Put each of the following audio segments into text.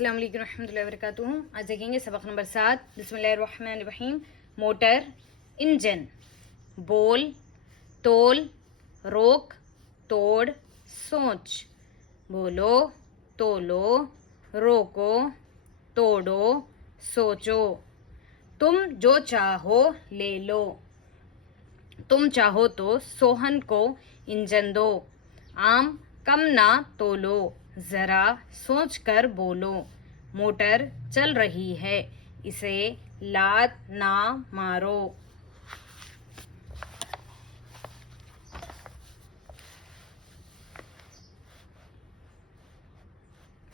अस्सलाम वालेकुम रहमतुल्लाहि व बरकातुहू। आज देखेंगे सबक नंबर 7। बिस्मिल्लाहिर्रहमानिर्रहीम। मोटर, इंजन, बोल, तोल, रोक, तोड़, सोच। बोलो, तोलो, रोको, तोड़ो, सोचो। तुम जो चाहो ले लो। तुम चाहो तो सोहन को इंजन दो। आम कम ना तोलो, जरा सोच कर बोलो। मोटर चल रही है, इसे लात ना मारो।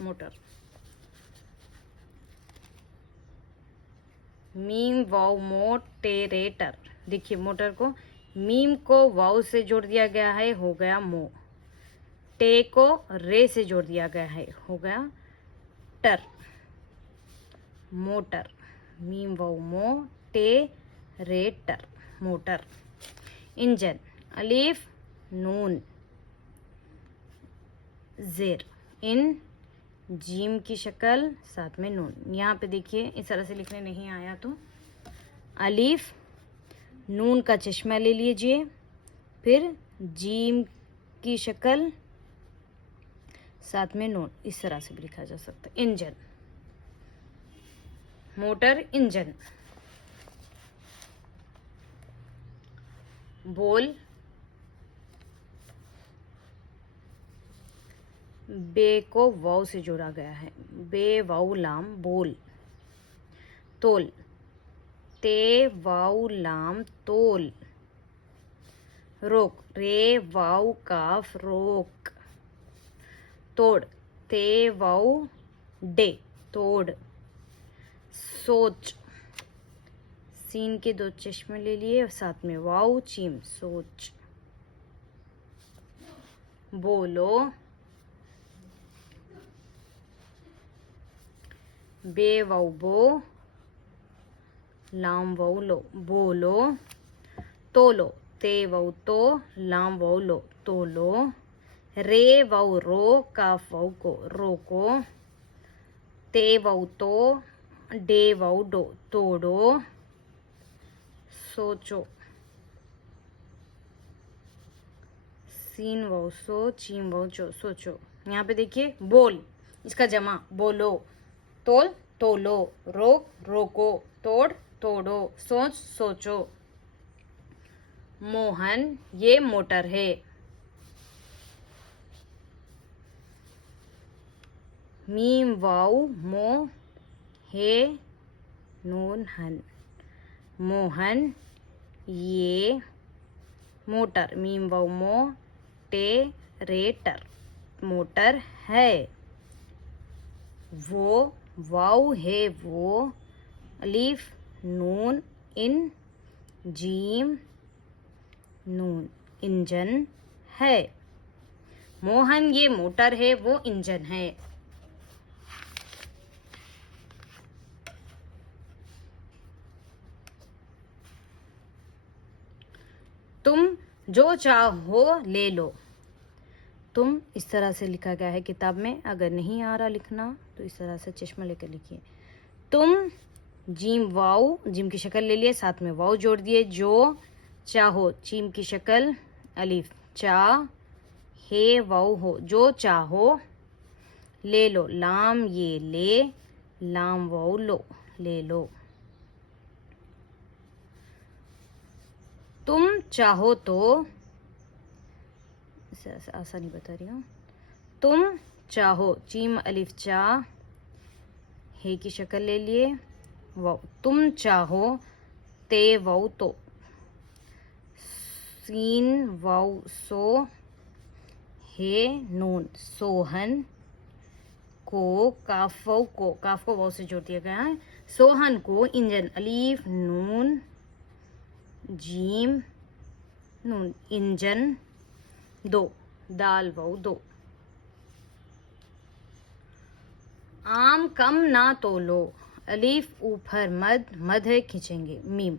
मोटर। मीम वाव मोटेरेटर। देखिए मोटर को मीम को वाव से जोड़ दिया गया है, हो गया मो। टे को रे से जोड़ दिया गया है, हो गया टर। मोटर। मीम वाव मो टे रे टर, मोटर। इंजन। अलीफ नून जेर इन, जीम की शक्ल साथ में नून। यहाँ पे देखिए इस तरह से लिखने नहीं आया तो अलीफ नून का चश्मा ले लीजिए, फिर जीम की शक्ल साथ में नून, इस तरह से भी लिखा जा सकता है। Engine, motor, engine. बोल, बे को वाव से जोड़ा गया है, बे वाव लाम बोल। तोल, ते वाव लाम तोल। रोक, रे वाव काफ रोक। तोड़, ते वाव डे तोड़। सोच, सीन के दो चश्मे ले लिए और साथ में वाव चीम, सोच। बोलो, बे वाव बो लाम वाव लो, बोलो। तोलो, ते वाव तो लाम वाव लो, तोलो। रे वाव रो काफ वाव को, रोको। ते वाव तो डे वाव डो, तोड़ो। सोचो, सीन वाव सो चीम वाव चो, सोचो। यहाँ पे देखिए बोल, इसका जमा बोलो। तोल तोलो, रोक रोको, तोड़ तोड़ो, सोच सोचो। मोहन ये मोटर है। मीम वाव मो हे नून हन, मोहन ये मोटर। मीम वाव मो टे रे टर, मोटर है। वो वाव है वो, अलीफ नून इन, जीम नून, इंजन है। मोहन ये मोटर है, वो इंजन है। तुम जो चाहो ले लो। तुम इस तरह से लिखा गया है किताब में, अगर नहीं आ रहा लिखना तो इस तरह से चश्मा लेकर लिखिए। तुम जीम वाव, जीम की शक्ल ले लिए, साथ में वाव जोड़ दिए। जो चाहो, चीम की शक्ल अलीफ चा, हे वाव हो, जो चाहो। ले लो, लाम ये ले, लाम वाव लो, ले लो। तुम चाहो तो, इसे आसानी बता रही हूँ। तुम चाहो, चीम अलिफ चा, हे की शक्ल ले लिए, वाव। तुम चाहो, ते वाव तो, सीन वाव सो, हे नून, सोहन को, काफ वाव को, काफ को वाव से जोड़ दिया गया है। सोहन को, इंजन अलीफ नून जीम नून, इंजन दो, दाल वाव दो। आम कम ना तोलो, अलीफ ऊपर मद, मध है खींचेंगे, मीम।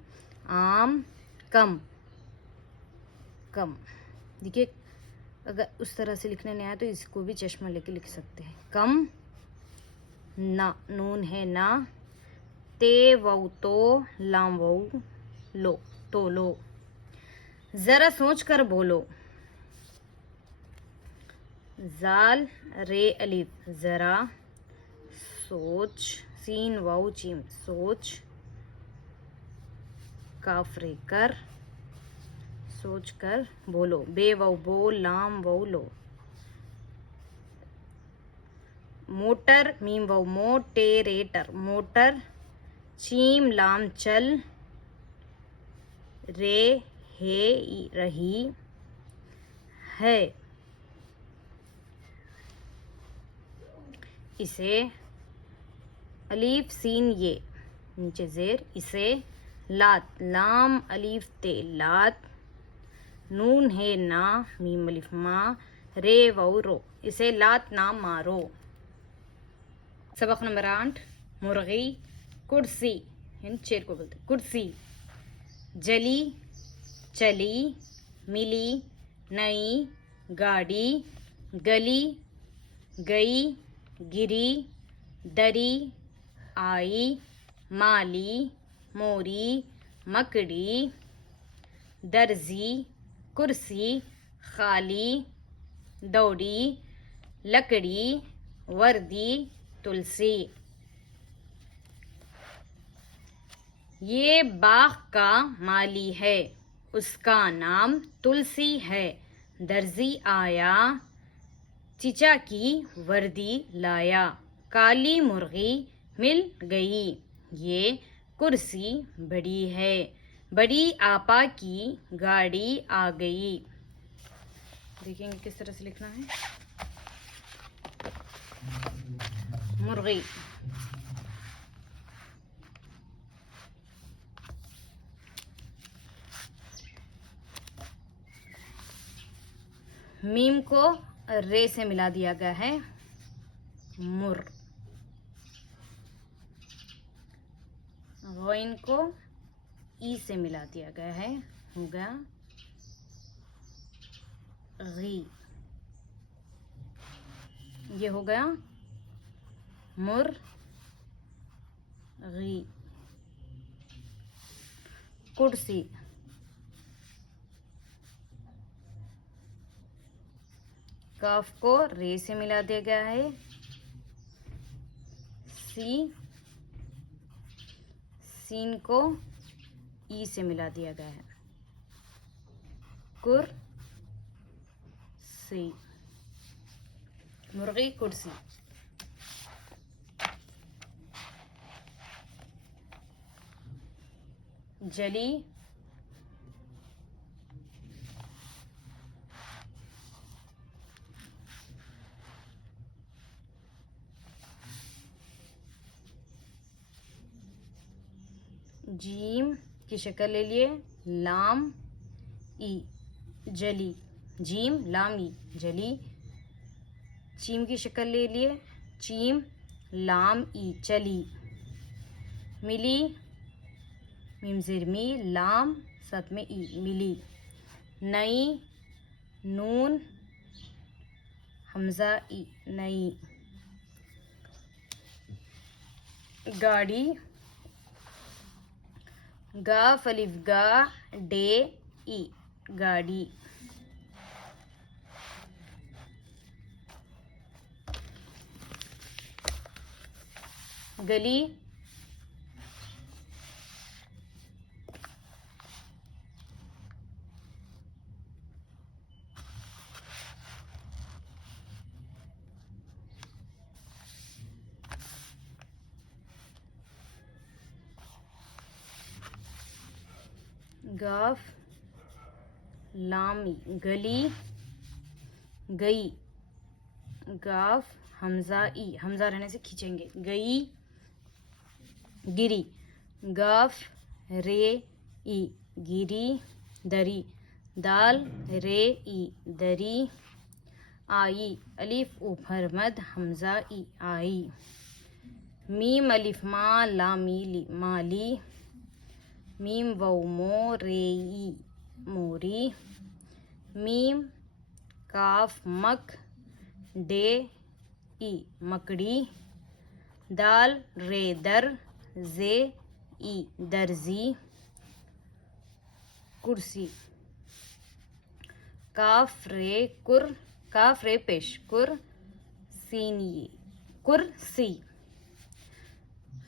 आम कम, कम। देखिए अगर उस तरह से लिखने नहीं आया तो इसको भी चश्मा लेके लिख सकते हैं। कम ना, नून है ना, ते वऊ तो, लाम वऊ लो, तो लो। जरा सोच कर बोलो, जाल रे अलिफ जरा, सोच, सीन वाउ चीम सोच, काफ रे कर, सोच कर बोलो, बे वऊ बो, लाम वऊ लो। मोटर मीम वऊ मो, टे रे टर मोटर, चीम लाम चल, रे हे रही है। इसे, अलीफ सीन ये, नीचे जेर, इसे, लात लाम अलीफ ते लात, नून है ना, मीम अलिफ मा, रे वऊ रो, इसे लात ना मारो। सबक नंबर 8, मुर्गी, कुर्सी, चेयर को बोलते कुर्सी, जली, चली, मिली, नई, गाड़ी, गली, गई, गिरी, दरी, आई, माली, मोरी, मकड़ी, दर्जी, कुर्सी, खाली, दौड़ी, लकड़ी, वर्दी, तुलसी। ये बाग का माली है, उसका नाम तुलसी है। दर्जी आया, चिचा की वर्दी लाया, काली मुर्गी मिल गई। ये कुर्सी बड़ी है, बड़ी आपा की गाड़ी आ गई। देखेंगे किस तरह से लिखना है। मुर्गी, मीम को रे से मिला दिया गया है, मुर। गौइन को ई से मिला दिया गया है, हो गया गी। ये हो गया मुर गी। कुर्सी, काफ को रे से मिला दिया गया है, सी, सीन को ई से मिला दिया गया है, कुर सी, मुर्गी कुर्सी। जली, जीम की शक्ल ले लिए, लाम ई, जली, जीम लाम ई, जली। चीम की शक्ल ले लिए, चीम लाम ई, चली। मिली, मीम ज़ेर मी, लाम साथ में ई, मिली। नई, नून हमजा ई, नई। गाड़ी, गाफ अलिफ गा, डे ई, गाड़ी। गली, गाफ लामी, गली, गई। गाफ हमजा ई, हमजा रहने से खींचेंगे, गई, गिरी। गाफ रे ई, गिरी, दरी। दाल रे ई, दरी। आई, अलिफ ऊपर मद, हमजा ई, आई। मीम अलिफ मा, लामीली, माली। मीम वऊ मो, रेई, मोरी। मीम काफ मक, डे ई, मकड़ी। दाल रे दर जे ई दर्जी कुर्सी। काफ रे पेश कुर सीनी कुर्सी।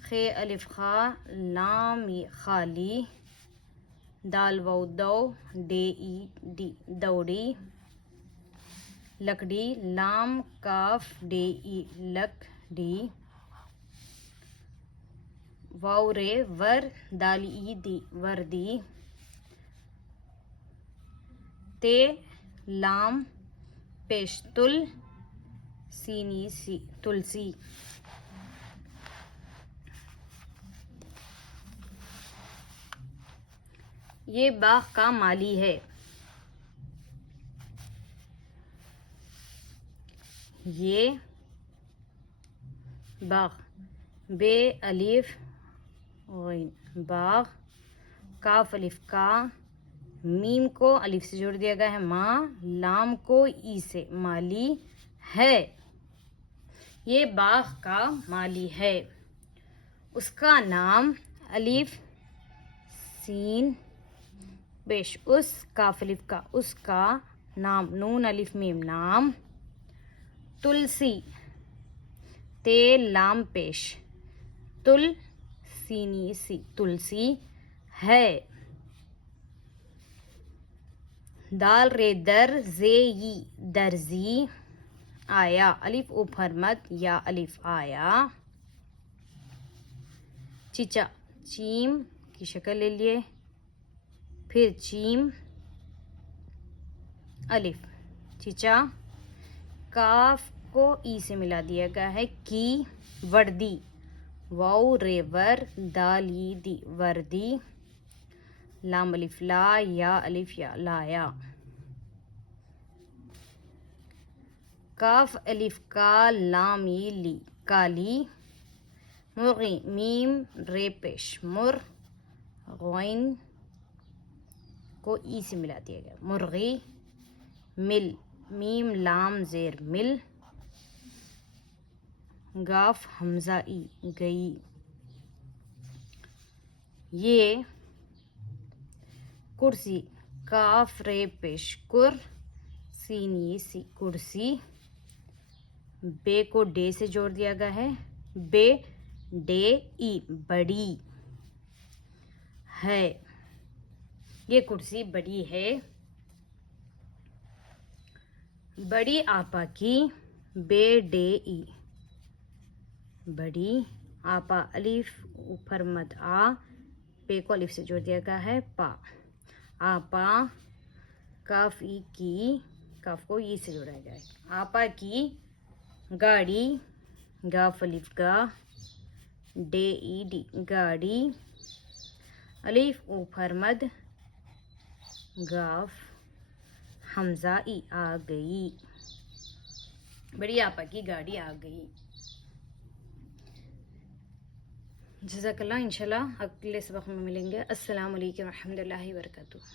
खे अलिफ खा लाम ई खाली दाल वाउ दो डे ई डी दौड़ी। लकड़ी लाम काफ डे ई लकड़ी। वाउ रे वर दाल ई दी वर्दी। ते लाम पेश तुल सीनी सी तुलसी। ये बाग का माली है। ये बाग बे अलिफ गैन बाग। काफ अलिफ का मीम को अलिफ से जोड़ दिया गया है माँ। लाम को ई से माली है। ये बाग का माली है। उसका नाम अलिफ सीन पेश उस। काफ अलिफ का उसका नाम नून अलिफ मीम नाम। तुलसी ते लाम पेश तुल सीनी सी तुलसी है। दाल रे दर जे ई दर्जी। आया अलिफ ऊपर मत या अलिफ आया। चीचा चीम की शक्ल ले लिए। फिर चीम अलिफ चीचा। काफ को ई से मिला दिया गया है की वर्दी। वाउ रेवर दाली दी वर्दी। लाम अलिफ ला या अलिफ या लाया। काफ अलिफ का लाम ई ली काली। मुर्गी मीम रे पेश मुर। गैन को ई से मिला दिया गया मुर्गी। मिल मीम लाम जेर मिल। गाफ हमजा ई गई। ये कुर्सी काफ रे पेश कुर सीनी सी कुर्सी। बे को डे से जोड़ दिया गया है बे डे ई बड़ी है। ये कुर्सी बड़ी है। बड़ी आपा की बे डे ई बड़ी। आपा अलिफ ऊपर मत आ पे को अलिफ से जोड़ दिया गया है पा। आपा काफ ई की काफ को ई से जोड़ा गया है। आपा की गाड़ी। गाफ अलिफ गा डे ई डी गाड़ी। अलिफ ऊपर मद गाफ हमजा ई आ गई। बड़ी आपा की गाड़ी आ गई। जज़ाकल्लाह। इंशाल्लाह अगले सबक में मिलेंगे। अस्सलामु अलैकुम रहमतुल्लाहि व बरकातुहू।